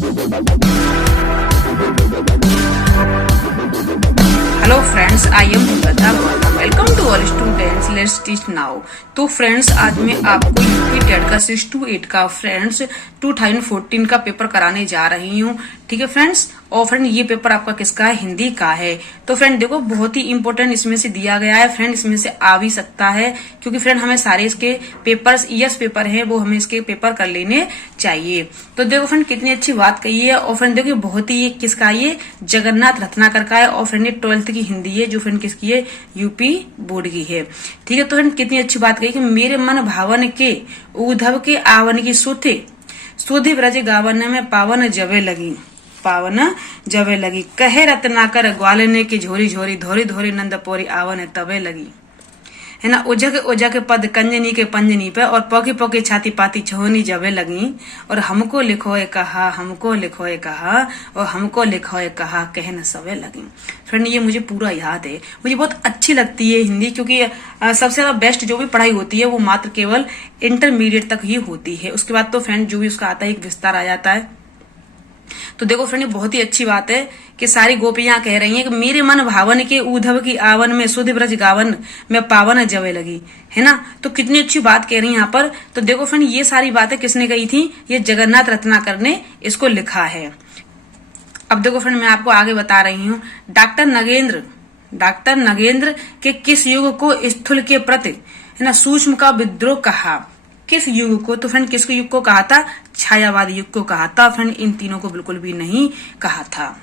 Hello friends, I am भूलता Gautam. Welcome to all students, let's teach now. तो friends, आज मैं आपको यूपी टेट का 6 to 8 का फ्रेंड्स 2014 का पेपर कराने जा रही हूँ। ठीक है फ्रेंड्स, और फ्रेंड ये पेपर आपका किसका है? हिंदी का है। तो फ्रेंड देखो, बहुत ही इंपॉर्टेंट इसमें से दिया गया है फ्रेंड, इसमें से आ भी सकता है, क्योंकि फ्रेंड हमें सारे इसके पेपर्स ईएस पेपर हैं, वो हमें इसके पेपर कर लेने चाहिए। तो देखो फ्रेंड, कितनी अच्छी बात कही है। और फ्रेंड देखो, बहुत ही किसका है? ये जगन्नाथ रत्नाकर का है। और फ्रेंड ये 12th की हिंदी है, जो फ्रेंड किसकी है? यूपी बोर्ड की है। ठीक है, तो फ्रेंड कितनी अच्छी बात कही कि मेरे मन भावन के उद्धव के आवन की सुधि सुधि ब्रज गावन में पावन जवे लगी, पावन जवे लगी, कहे रत्नाकर ग्वालने की झोरी झोरी, धोरी धोरी नंदपोरी आवन तवे लगी। है ना, उजक उजक पद कंजनी के पंजनी पे, और पोकी पोकी छाती पाती छोनी जवे लगी, और हमको लिखोए कहा, हमको लिखोए कहा, और हमको लिखोए कहा, कहे न सवे लगी। फ्रेंड ये मुझे पूरा याद है, मुझे बहुत अच्छी लगती है हिंदी, क्योंकि सबसे ज्यादा बेस्ट जो भी पढ़ाई होती है वो मात्र केवल इंटरमीडिएट तक ही होती है। उसके बाद तो फ्रेंड जो भी उसका आता है एक विस्तार आ जाता है। तो देखो फ्रेंड, ये बहुत ही अच्छी बात है कि सारी गोपियां कह रही हैं कि मेरे मन भावन के उद्धव की आवन में सुधि ब्रज गावन में पावन जवे लगी। है ना, तो कितनी अच्छी बात कह रही है यहाँ पर। तो देखो फ्रेंड, ये सारी बातें किसने कही थी? ये जगन्नाथ रत्नाकर ने इसको लिखा है। अब देखो फ्रेंड, मैं आपको आगे बता रही हूँ। डॉक्टर नगेंद्र के किस युग को स्थूल के प्रति, है ना, सूक्ष्म का विद्रोह कहा? किस युग को? तो फ्रेंड किसके युग को कहा था? छायावादी युग को कहा था। फ्रेंड इन तीनों को बिल्कुल भी नहीं कहा था।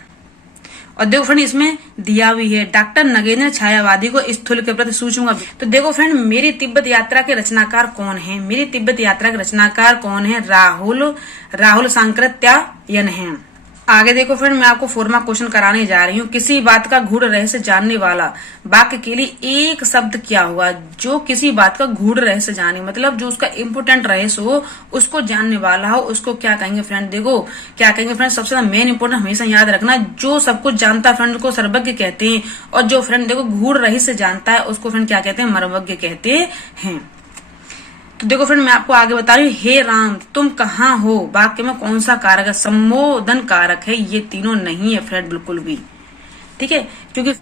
और देखो फ्रेंड, इसमें दिया भी है, डॉक्टर नगेंद्र छायावादी को स्थूल के प्रति सूक्ष्म। तो देखो फ्रेंड, मेरी तिब्बत यात्रा के रचनाकार कौन है? मेरी तिब्बत यात्रा के रचनाकार कौन है? राहुल सांकृत्यायन है। आगे देखो फ्रेंड, मैं आपको 4वां क्वेश्चन कराने जा रही हूँ। किसी बात का गूढ़ रहस्य जानने वाला वाक्य के लिए एक शब्द क्या हुआ? जो किसी बात का गूढ़ रहस्य जाने, मतलब जो उसका इम्पोर्टेंट रहस्य हो, उसको जानने वाला हो, उसको क्या कहेंगे फ्रेंड? देखो क्या कहेंगे फ्रेंड, सबसे ज्यादा मेन इंपोर्टेंट हमेशा याद रखना, जो सब कुछ जानता है फ्रेंड को सर्वज्ञ कहते हैं, और जो फ्रेंड देखो गूढ़ रहस्य जानता है उसको फ्रेंड क्या कहते हैं? मर्मज्ञ कहते हैं। तो देखो फ्रेंड, मैं आपको आगे बता रही हूँ। हे राम तुम कहाँ हो वाक्य में कौन सा कारक है? संबोधन कारक है। ये तीनों नहीं है फ्रेंड बिल्कुल भी। ठीक है, क्योंकि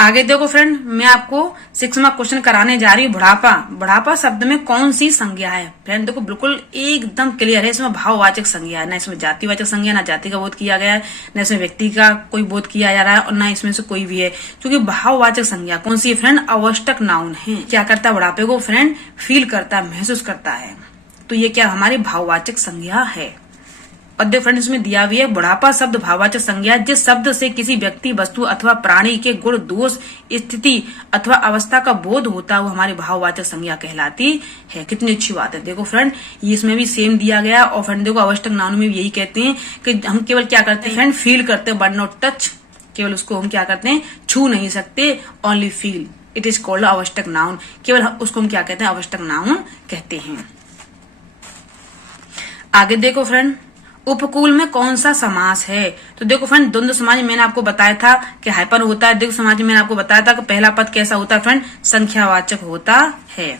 आगे देखो फ्रेंड, मैं आपको 6वां क्वेश्चन कराने जा रही हूँ। बुढ़ापा, बुढ़ापा शब्द में कौन सी संज्ञा है? फ्रेंड देखो बिल्कुल एकदम क्लियर है, इसमें भाववाचक संज्ञा है, ना इसमें जातिवाचक संज्ञा, ना जाति का बोध किया गया है, न इसमें व्यक्ति का कोई बोध किया जा रहा है, और ना इसमें से कोई भी है। क्योंकि भाववाचक संज्ञा कौन सी है फ्रेंड? अवष्टक नाउन है। क्या करता है? बुढ़ापे को फ्रेंड फील करता है, महसूस करता है। तो ये क्या हमारी भाववाचक संज्ञा है। और देखो फ्रेंड, इसमें दिया भी है, बुढ़ापा शब्द भाववाचक संज्ञा जिस शब्द से किसी व्यक्ति, वस्तु अथवा प्राणी के गुण, दोष, स्थिति अथवा अवस्था का बोध होता है, वो हमारी भाववाचक संज्ञा कहलाती है। कितनी अच्छी बात है। देखो फ्रेंड, ये इसमें भी सेम दिया गया। और फ्रेंड देखो, अवष्टक नाउन में भी यही कहते हैं कि हम केवल क्या करते हैं फ्रेंड? फील करते हैं, बट नॉट टच। केवल उसको हम क्या करते हैं? छू नहीं सकते, only feel. It is called अवष्टक नाउन। केवल उसको हम क्या कहते हैं? अवष्टक नाउन कहते हैं। आगे देखो फ्रेंड, उपकूल में कौन सा समास है? तो देखो फ्रेंड, द्वंद्व समाज में मैंने आपको बताया था कि हाइपन होता है। द्विगु समाज में मैंने आपको बताया था कि पहला पद कैसा होता है फ्रेंड? संख्यावाचक होता है।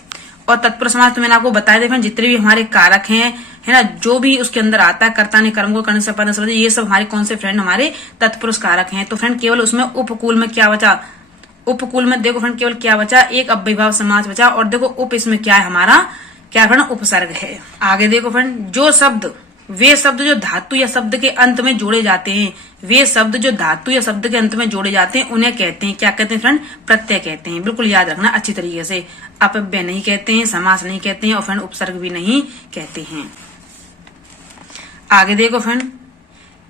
और तत्पुरुष समाज तो मैंने आपको बताया था फ्रेंड, जितने भी हमारे कारक हैं, है ना, जो भी उसके अंदर आता है, कर्ता ने कर्म को करने से पहले समझे, ये सब हमारे कौन से फ्रेंड? हमारे तत्पुरुष कारक हैं। तो फ्रेंड केवल उसमें उपकूल में क्या बचा? उपकूल में देखो फ्रेंड केवल क्या बचा? एक अव्ययभाव समास बचा। और देखो उप इसमें क्या है हमारा? क्या फ्रेंड? उपसर्ग है। आगे देखो फ्रेंड, जो शब्द, वे शब्द जो धातु या शब्द के अंत में जोड़े जाते हैं, वे शब्द जो धातु या शब्द के अंत में जोड़े जाते हैं, उन्हें कहते हैं, क्या कहते हैं फ्रेंड? प्रत्यय कहते हैं। बिल्कुल याद रखना अच्छी तरीके से। अपव्यय नहीं कहते हैं, समास नहीं कहते हैं, और फ्रेंड उपसर्ग भी नहीं कहते हैं। आगे देखो फ्रेंड,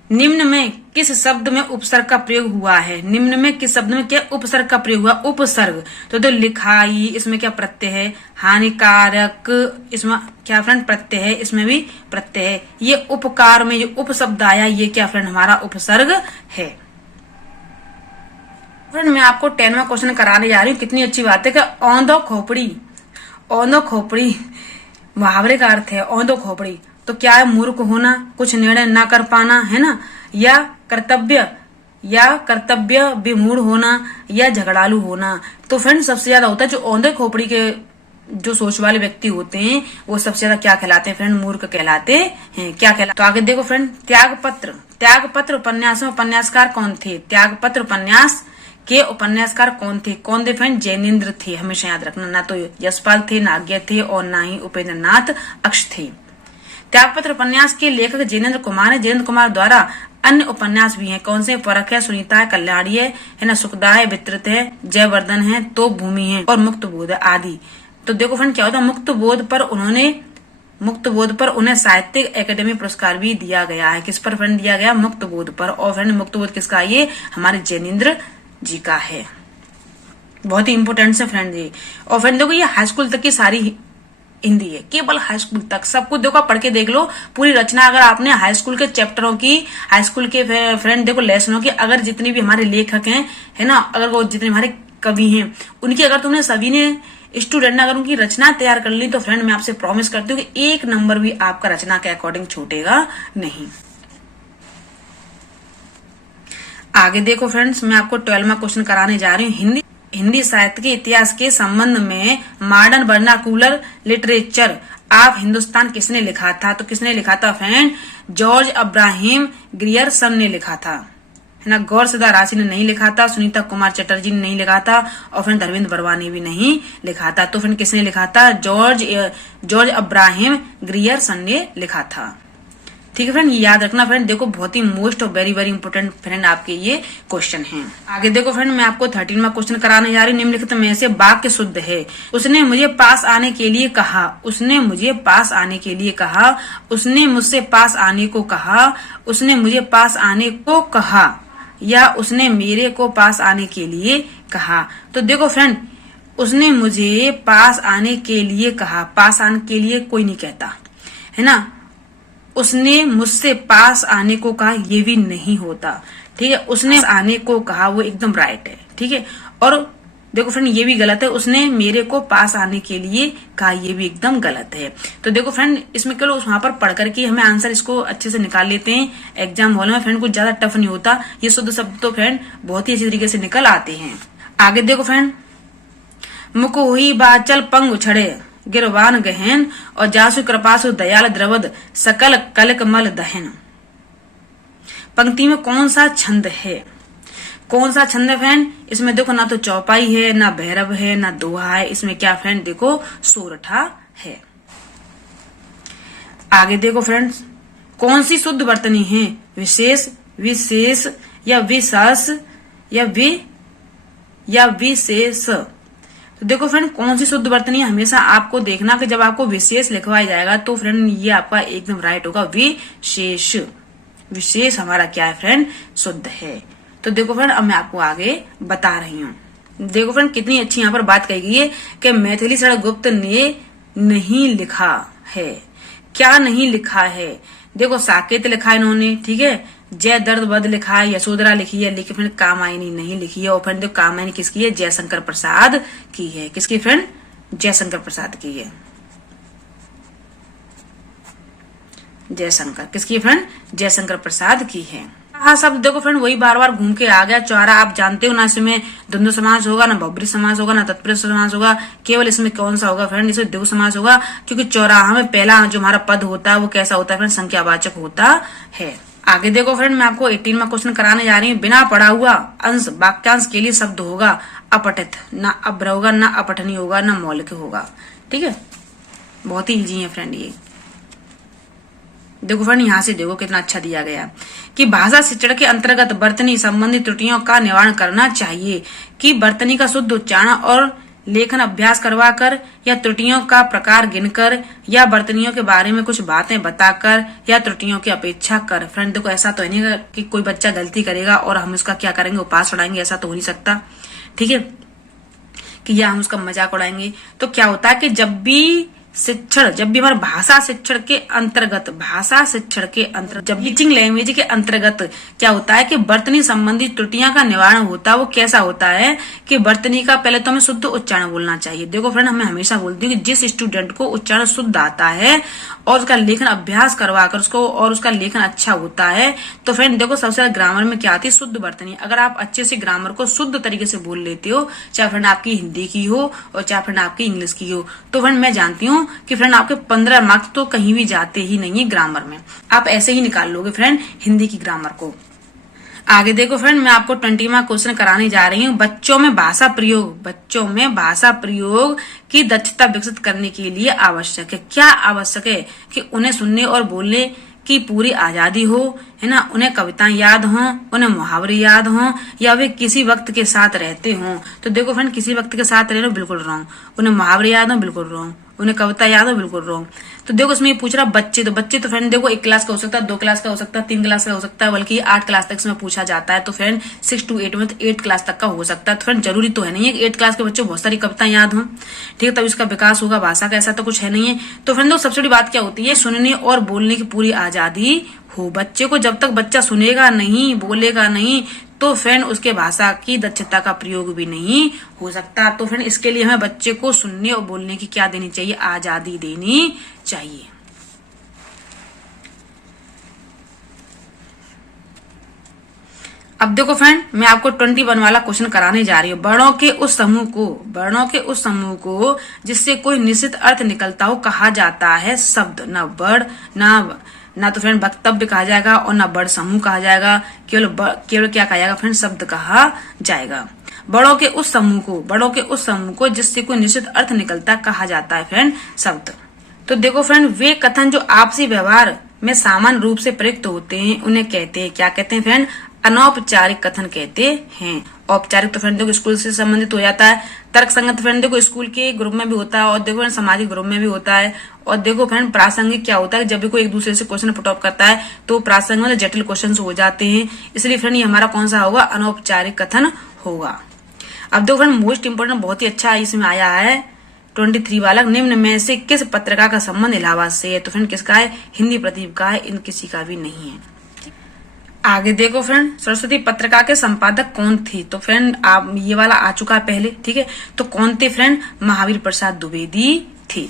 निम्न में किस शब्द में उपसर्ग का प्रयोग हुआ है? निम्न में किस शब्द में क्या उपसर्ग का प्रयोग हुआ? उपसर्ग। तो लिखाई, इसमें क्या प्रत्यय है? हानिकारक, इसमें क्या फ्रेंड? प्रत्यय है। इसमें भी प्रत्यय है। ये उपकार में जो उपशब्द आया, ये क्या फ्रेंड? हमारा उपसर्ग है। फ्रेंड मैं आपको 10वां क्वेश्चन कराने जा रही हूँ। कितनी अच्छी बात है कि औंधो खोपड़ी, औंधो खोपड़ी मुहावरे का अर्थ है औंधो खोपड़ी। तो क्या है? मूर्ख होना, कुछ निर्णय ना कर पाना, है ना, या कर्तव्य विमूढ़ होना, या झगड़ालू होना। तो फ्रेंड सबसे ज्यादा होता है जो औंधे खोपड़ी के जो सोच वाले व्यक्ति होते हैं वो सबसे ज्यादा क्या कहलाते हैं फ्रेंड, मूर्ख कहलाते हैं। क्या कहलाते, तो आगे देखो फ्रेंड, त्यागपत्र उपन्यास में उपन्यासकार कौन थे? त्यागपत्र उपन्यास के उपन्यासकार कौन थे? कौन थे फ्रेंड? जैनेन्द्र थे। हमेशा याद रखना, ना तो यशपाल थे, ना आज्ञा थे और ना ही उपेंद्र नाथ अक्ष थे। त्यागपत्र उपन्यास के लेखक जैनेन्द्र कुमार है। जैनेन्द्र कुमार द्वारा अन्य उपन्यास भी हैं। कौन से? परख है, सुनीता है, कल्याणी है ना, सुखदा है, विस्तृत है, जयवर्धन है, तो भूमि है और मुक्त बोध आदि। तो देखो फ्रेंड क्या होता है, मुक्त बोध पर उन्हें साहित्यिक एकेडमी पुरस्कार भी दिया गया है। किस पर फ्रेंड दिया गया? मुक्त बोध पर। और फ्रेंड मुक्त बोध किसका? ये हमारे जैनेन्द्र जी का है। बहुत ही इंपोर्टेंट से फ्रेंड ये। और फ्रेंड देखो ये हाई स्कूल तक की सारी हिंदी है, केवल हाई स्कूल तक। सब कुछ देखो पढ़ के देख लो पूरी रचना। अगर आपने हाई स्कूल के चैप्टरों की, हाई स्कूल के फ्रेंड देखो लेसनों की, अगर जितने भी हमारे लेखक हैं है ना, अगर वो जितने हमारे कवि हैं उनकी अगर तुमने सभी ने स्टूडेंट ने अगर उनकी रचना तैयार कर ली तो फ्रेंड मैं आपसे प्रॉमिस करती हूँ कि एक नंबर भी आपका रचना के अकॉर्डिंग छूटेगा नहीं। आगे देखो फ्रेंड्स, मैं आपको 12वां क्वेश्चन कराने जा रही हूँ। हिंदी साहित्य के इतिहास के संबंध में modern vernacular literature of Hindustan किसने लिखा था? तो किसने लिखा था फ्रेंड? जॉर्ज अब्राहम ग्रियर्सन ने लिखा था, है ना। गौर सदा राशि ने नहीं लिखा था, सुनीता कुमार चटर्जी ने नहीं लिखा था और फ्रेंड धर्मेंद्र बरवा ने भी नहीं लिखा था। तो फ्रेंड किसने लिखा था? जॉर्ज अब्राहम ग्रियर्सन ने लिखा था। ठीक है फ्रेंड, ये याद रखना फ्रेंड। देखो बहुत ही मोस्ट और वेरी वेरी इंपोर्टेंट फ्रेंड आपके ये क्वेश्चन हैं। आगे देखो फ्रेंड, मैं आपको 13वां क्वेश्चन कराने जा रही हूँ। निम्नलिखित में से वाक्य शुद्ध है। उसने मुझे पास आने के लिए कहा, उसने मुझे पास आने के लिए कहा, उसने मुझसे पास आने को कहा, उसने मुझे पास आने को कहा, या उसने मेरे को पास आने के लिए कहा। तो देखो फ्रेंड, उसने मुझे पास आने के लिए कहा, पास आने के लिए कोई नहीं कहता, है ना। उसने मुझसे पास आने को कहा, ये भी नहीं होता। ठीक है, उसने आने को कहा, वो एकदम राइट है। ठीक है, और देखो फ्रेंड ये भी गलत है, उसने मेरे को पास आने के लिए कहा, ये भी एकदम गलत है। तो देखो फ्रेंड इसमें केवल वहां पर पढ़ करके हमें आंसर इसको अच्छे से निकाल लेते हैं एग्जाम हॉल में। फ्रेंड कुछ ज्यादा टफ नहीं होता, ये शुद्ध शब्द तो फ्रेंड बहुत ही अच्छी तरीके से निकल आते हैं। आगे देखो फ्रेंड, मुख हुई बाचल पंग उछड़े गिरवान गहन और जासु कृपासु दयाल द्रवद सकल कलक मल दहन। पंक्ति में कौन सा छंद है? कौन सा छंद है फ्रेंड? इसमें देखो ना तो चौपाई है, ना भैरव है, ना दोहा है। इसमें क्या फ्रेंड? देखो सोरठा है। आगे देखो फ्रेंड्स, कौन सी शुद्ध वर्तनी है? विशेष, विशेष या विशेष या विशेष। तो देखो फ्रेंड कौन सी शुद्ध वर्तनी है, हमेशा आपको देखना कि जब आपको विशेष लिखवाया जाएगा तो फ्रेंड ये आपका एकदम राइट होगा, विशेष। विशेष हमारा क्या है फ्रेंड? शुद्ध है। तो देखो फ्रेंड अब मैं आपको आगे बता रही हूँ। देखो फ्रेंड कितनी अच्छी यहाँ पर बात कही गई है कि मैथिली शरण गुप्त ने नहीं लिखा है। क्या नहीं लिखा है? देखो साकेत लिखा है इन्होंने, ठीक है, जय दर्द बद लिखा है, यशोधरा लिखी है, लेकिन फ्रेंड कामायनी नहीं लिखी है। और फ्रेंड देखो कामायनी किसकी है? जयशंकर प्रसाद की है। किसकी फ्रेंड? जयशंकर प्रसाद की है। जयशंकर किसकी फ्रेंड? जयशंकर प्रसाद की है। हाँ सब देखो फ्रेंड वही बार बार घूम के आ गया। चौरा आप जानते हो ना, इसमें द्वंद्व समास होगा, ना बहुब्री समास होगा, ना तत्पुरुष समास होगा। केवल इसमें कौन सा होगा फ्रेंड? इसमें द्विगु समास होगा, क्योंकि चौराहा में पहला जो हमारा पद होता है वो कैसा होता है फ्रेंड? संख्यावाचक होता है। आगे देखो फ्रेंड मैं आपको 18वां क्वेश्चन कराने जा रही हूँ। बिना पढ़ा हुआ अंश वाक्यांश के लिए शब्द होगा अपठित, ना अभ्र होगा, ना अपठनीय होगा, ना मौलिक होगा। ठीक है, बहुत ही इजी है फ्रेंड ये। देखो फ्रेंड यहाँ से देखो कितना अच्छा दिया गया कि भाषा शिक्षण के अंतर्गत वर्तनी संबंधी त्रुटियों का निवारण करना चाहिए, कि वर्तनी का शुद्ध उच्चारण और लेखन अभ्यास करवाकर या त्रुटियों का प्रकार गिनकर या वर्तनियों के बारे में कुछ बातें बताकर या त्रुटियों की अपेक्षा कर। फ्रेंड देखो ऐसा तो नहीं कि कोई बच्चा गलती करेगा और हम उसका क्या करेंगे? उपास उड़ाएंगे, ऐसा तो हो नहीं सकता। ठीक है, कि या हम उसका मजाक उड़ाएंगे। तो क्या होता है कि जब भी शिक्षण, जब भी हमारे भाषा शिक्षण के अंतर्गत, जब टीचिंग लैंग्वेज के अंतर्गत क्या होता है कि वर्तनी संबंधी त्रुटियां का निवारण होता है, वो कैसा होता है कि वर्तनी का पहले तो हमें शुद्ध उच्चारण बोलना चाहिए। देखो फ्रेंड, हमें हमेशा बोलती हूँ कि जिस स्टूडेंट को उच्चारण शुद्ध आता है और उसका लेखन अभ्यास करवाकर उसको और उसका लेखन अच्छा होता है, तो फ्रेंड देखो सबसे ज्यादा ग्रामर में क्या आती है, शुद्ध वर्तनी। अगर आप अच्छे से ग्रामर को शुद्ध तरीके से बोल लेते हो, चाहे फ्रेंड आपकी हिंदी की हो और चाहे फ्रेंड आपकी इंग्लिश की हो, तो फ्रेंड मैं जानती हूँ कि फ्रेंड आपके 15 मार्क्स तो कहीं भी जाते ही नहीं है ग्रामर में, आप ऐसे ही निकाल लोगे फ्रेंड हिंदी की ग्रामर को। आगे देखो फ्रेंड, मैं आपको 20वां क्वेश्चन कराने जा रही हूँ। बच्चों में भाषा प्रयोग की दक्षता विकसित करने के लिए आवश्यक है। क्या आवश्यक है कि उन्हें सुनने और बोलने की पूरी आजादी हो, है ना, उन्हें कविताएं याद हों, उन्हें मुहावरे याद हों, या वे किसी वक्त के साथ रहते हों। तो देखो फ्रेंड, किसी वक्त के साथ रहना बिल्कुल रॉन्ग, उन्हें मुहावरे याद हो बिल्कुल रॉन्ग, उन्हें कविता याद हो बिल्कुल रॉन्ग। तो देखो इसमें ये पूछ रहा बच्चे तो फ्रेंड देखो 1 क्लास का हो सकता है, 2 क्लास का हो सकता है, 3 क्लास का हो सकता है, बल्कि 8 क्लास तक इसमें पूछा जाता है। तो फ्रेंड 6 to 8 में 8 क्लास तक का हो सकता है। तो फ्रेंड जरूरी तो है नहीं है कि 8 क्लास के बच्चों को बहुत सारी कविताएं याद हों, ठीक है, तब इसका विकास होगा भाषा का, ऐसा तो कुछ है नहीं है। तो फ्रेंड सबसे बड़ी बात क्या होती है, सुनने और बोलने की पूरी आजादी हो। बच्चे को जब तक बच्चा सुनेगा नहीं, बोलेगा नहीं, तो फ्रेंड उसके भाषा की दक्षता का प्रयोग भी नहीं हो सकता। तो फ्रेंड इसके लिए हमें बच्चे को सुनने और बोलने की क्या देनी चाहिए, आजादी देनी चाहिए। अब देखो फ्रेंड, मैं आपको 21 वाला क्वेश्चन कराने जा रही हूँ। वर्णों के उस समूह को जिससे कोई निश्चित अर्थ निकलता हो कहा जाता है शब्द। न वर्ण ना तो फ्रेंड वक्तव्य कहा जाएगा और ना वर्ण समूह कहा जाएगा, केवल क्या कहा जाएगा फ्रेंड, शब्द कहा जाएगा। बड़ों के उस समूह को जिससे कोई निश्चित अर्थ निकलता कहा जाता है फ्रेंड शब्द। तो देखो फ्रेंड, वे कथन जो आपसी व्यवहार में सामान्य रूप से प्रयुक्त होते हैं उन्हें कहते हैं, क्या कहते हैं फ्रेंड, अनौपचारिक कथन कहते हैं। औपचारिक तो फ्रेंड देखो स्कूल से संबंधित हो जाता है, तर्क संगत फ्रेंड देखो स्कूल के ग्रुप में भी होता है, और देखो फ्रेंड सामाजिक ग्रुप में भी होता है। और देखो फ्रेंड प्रासंगिक क्या होता है, जब भी कोई एक दूसरे से क्वेश्चन पुट अप करता है तो प्रासंगिक मतलब जटिल क्वेश्चन हो जाते हैं, इसलिए फ्रेंड ये हमारा कौन सा होगा, अनौपचारिक कथन होगा। अब देखो फ्रेंड मोस्ट इंपोर्टेंट बहुत ही अच्छा इसमें आया है 23 वाला, निम्न में से किस पत्रिका का संबंध इलाहाबाद से है। तो फ्रेंड किसका है, हिंदी प्रदीप का है, इन किसी का भी नहीं है। आगे देखो फ्रेंड, सरस्वती पत्रिका के संपादक कौन थे। तो फ्रेंड आप ये वाला आ चुका है पहले, ठीक है, तो कौन थे फ्रेंड, महावीर प्रसाद द्विवेदी थे।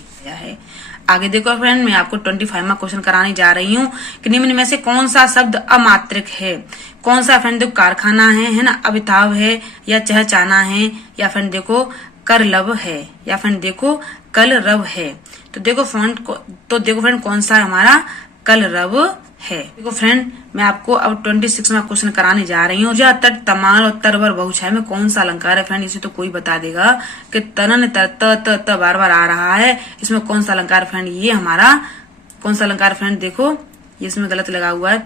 आगे देखो फ्रेंड, मैं आपको 25वां क्वेश्चन कराने जा रही हूँ कि निम्न में से कौन सा शब्द अमात्रिक है। कौन सा फ्रेंड देखो, कारखाना है ना, अविताव है, या चहचाना है, या फ्रेंड देखो करलव है, या फ्रेंड देखो कलरव है। तो देखो फ्रेंड कौन सा हमारा कलरव है। देखो फ्रेंड, मैं आपको अब 26वां क्वेश्चन कराने जा रही हूँ। तट तमाल और तरवर बहुछाय में कौन सा अलंकार है फ्रेंड, इसे तो कोई बता देगा कि तनन त बार बार आ रहा है, इसमें कौन सा अलंकार फ्रेंड, ये हमारा कौन सा अलंकार फ्रेंड, देखो ये इसमें गलत लगा हुआ है।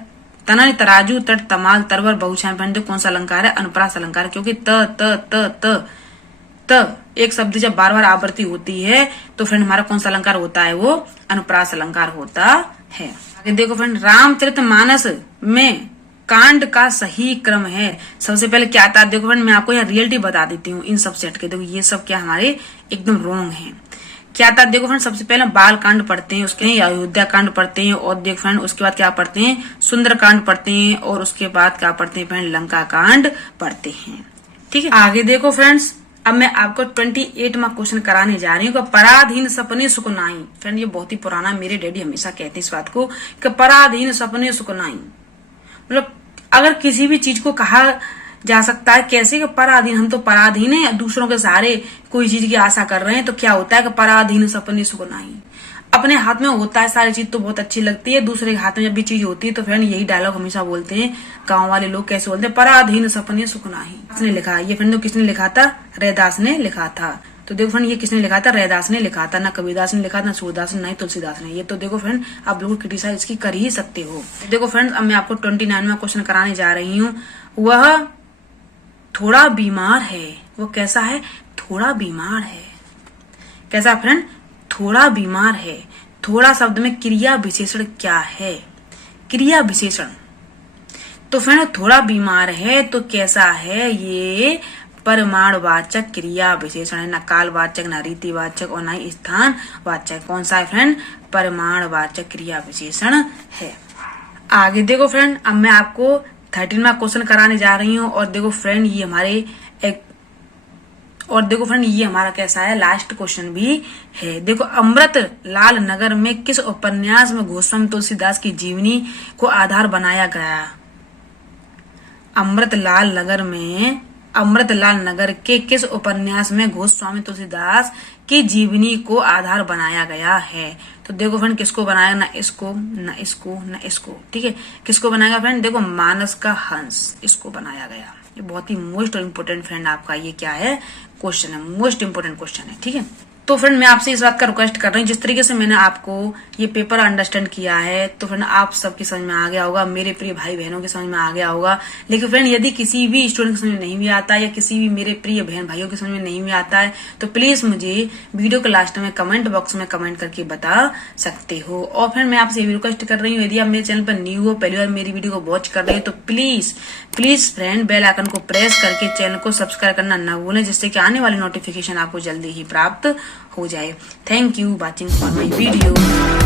तनन तराजू तट तमाल तरवर बहुछाय फ्रेंड देखो कौन सा अलंकार है, अनुप्रास अलंकार, क्योंकि त एक शब्द जब बार बार आवृत्ति होती है तो फ्रेंड हमारा कौन सा अलंकार होता है, वो अनुप्रास अलंकार होता है। आगे देखो फ्रेंड, रामचरितमानस में कांड का सही क्रम है। सबसे पहले क्या आता है, देखो फ्रेंड मैं आपको यहाँ रियलिटी बता देती हूँ इन सब सेट के। देखो ये सब क्या हमारे एकदम रॉन्ग है। क्या आता है, देखो फ्रेंड सबसे पहले बाल कांड पढ़ते हैं, उसके अयोध्या कांड पढ़ते हैं, और देखो फ्रेंड उसके बाद क्या पढ़ते हैं, सुंदर कांड पढ़ते हैं, और उसके बाद क्या पढ़ते हैं फ्रेंड, लंका कांड पढ़ते हैं, ठीक है। आगे देखो फ्रेंड्स, अब मैं आपको 28वां क्वेश्चन कराने जा रही हूँ। पराधीन सपने सुकनाई। फ्रेंड ये बहुत ही पुराना, मेरे डैडी हमेशा कहते हैं इस बात को कि पराधीन सपने सुकनाई, मतलब अगर किसी भी चीज को कहा जा सकता है कैसे कि पराधीन, हम तो पराधीन है, दूसरों के सहारे कोई चीज की आशा कर रहे हैं, तो क्या होता है कि पराधीन सपने सुकनाई। अपने हाथ में होता है सारी चीज तो बहुत अच्छी लगती है, दूसरे के हाथ में जब भी चीज होती है तो फ्रेंड यही डायलॉग हमेशा बोलते हैं गांव वाले लोग, कैसे बोलते हैं, पराधीन सपने सुकनाई। किसने लिखा ये फ्रेंड, किसने लिखा था, रैदास ने लिखा था। तो देखो फ्रेंड ये किसने लिखा था, रैदास ने लिखा था, ना कबीरदास ने लिखा था, ना सूरदास ने, ना ही तुलसीदास ने। ये तो देखो फ्रेंड आप लोग क्रिटिसाइज इसकी कर ही सकते हो। देखो फ्रेंड, अब मैं आपको 29वां क्वेश्चन कराने जा रही हूँ। वह थोड़ा बीमार है, वो कैसा है, थोड़ा बीमार है, कैसा फ्रेंड, थोड़ा बीमार है। थोड़ा शब्द में क्रिया विशेषण क्या है, क्रिया विशेषण। तो फ्रेंड थोड़ा बीमार है तो कैसा है, ये परिमाणवाचक क्रिया विशेषण है, ना कालवाचक, ना रीतिवाचक और ना ही स्थानवाचक। कौन सा है फ्रेंड? परिमाणवाचक क्रिया विशेषण है। आगे देखो फ्रेंड, अब मैं आपको 13वां क्वेश्चन कराने जा रही हूँ। और देखो फ्रेंड ये हमारा कैसा है, लास्ट क्वेश्चन भी है। देखो, अमृत लाल नगर में किस उपन्यास में गोस्वामी तुलसीदास की जीवनी को आधार बनाया गया? अमृतलाल नगर के किस उपन्यास में गोस्वामी तुलसीदास की जीवनी को आधार बनाया गया है? तो देखो फ्रेंड, किसको बनाया? ना इसको, ना इसको, ना इसको। ठीक है, किसको बनाया फ्रेंड? देखो, मानस का हंस, इसको बनाया गया। ये बहुत ही मोस्ट इम्पोर्टेंट फ्रेंड आपका ये क्या है, क्वेश्चन है, मोस्ट इम्पोर्टेंट क्वेश्चन है। ठीक है, तो फ्रेंड मैं आपसे इस बात का रिक्वेस्ट कर रही हूँ, जिस तरीके से मैंने आपको ये पेपर अंडरस्टैंड किया है, तो फ्रेंड आप सबकी समझ में आ गया होगा, मेरे प्रिय भाई बहनों की समझ में आ गया होगा। लेकिन फ्रेंड यदि किसी भी स्टूडेंट की समझ में नहीं भी आता है, या किसी भी मेरे प्रिय बहन भाइयों की समझ में नहीं भी आता है, तो प्लीज मुझे वीडियो के लास्ट में कमेंट बॉक्स में कमेंट करके बता सकते हो। और फ्रेंड मैं आपसे ये रिक्वेस्ट कर रही हूँ, यदि आप मेरे चैनल पर न्यू हो, पहली बार मेरी वीडियो को वॉच कर रहे हो, तो प्लीज फ्रेंड बेल आइकन को प्रेस करके चैनल को सब्सक्राइब करना न भूलें, जिससे कि आने वाली नोटिफिकेशन आपको जल्दी ही प्राप्त हो जाए। Thank you watching for my video.